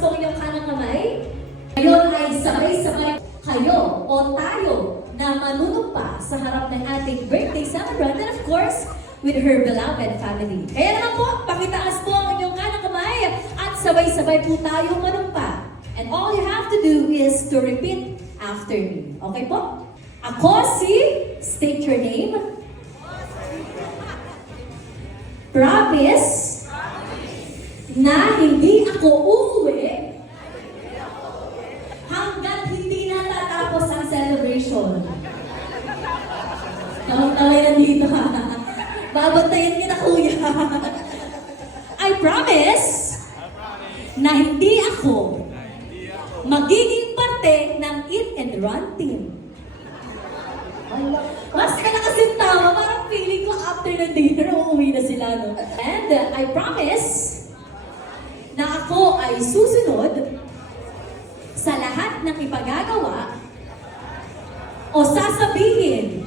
po ang inyong kanang kamay. Ngayon ay sabay-sabay kayo o tayo na manunumpa sa harap ng ating birthday celebrant and of course, with her beloved family. Kaya naman po, pakitaas po ang inyong kanang kamay at sabay-sabay po tayo manumpa. And all you have to do is to repeat after me. Okay po? Ako si, state your name. Promise na hindi ako uuwi hanggat hindi natatapos ang celebration. Tawag-taway nandito ha. Babantayan kita, kuya. I promise na hindi ako magiging parte ng Eat and Run team. Mas ka na kasi tama, parang feeling ko after ng dinner, uuwi na sila, no? And I promise na ako ay susunod sa lahat ng ipagagawa o sasabihin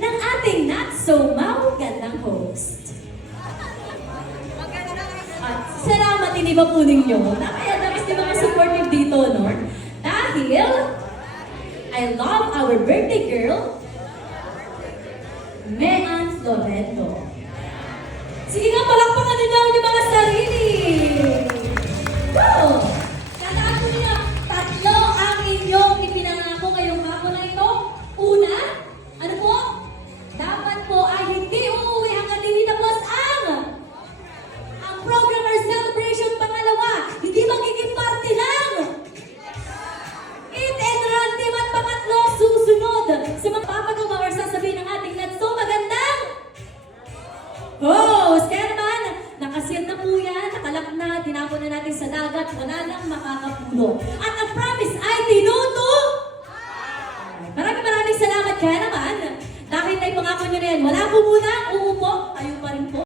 ng ating not-so-magandang host. At salamat, hindi ba po ninyo? Kaya dapat di ba supportive dito, no? Dahil I love our birthday girl, Mean Lovento. Sige nga, palakpakan din daw yung mga sarili. Go! Tandaan ko niyo, tatlo ang inyong ipinangako ngayong hapon na ito. Una, ano po? Dapat po ay hindi uuwi hanggang hindi tapos ang program or celebration. Pangalawa, hindi magiging party lang. Eat and Run team. At pangatlo, susunod sa magpapagawa or sasabihin ng ating not so magandang host. Kaya naman, nakasil na po yan, nakalak na, tinapon na natin sa dagat, wala nang makakapulo. At ang promise ay tinuto. Maraming salamat. Kaya naman, dahil na ipangako nyo na yan, wala po muna, uupo, tayo pa rin po.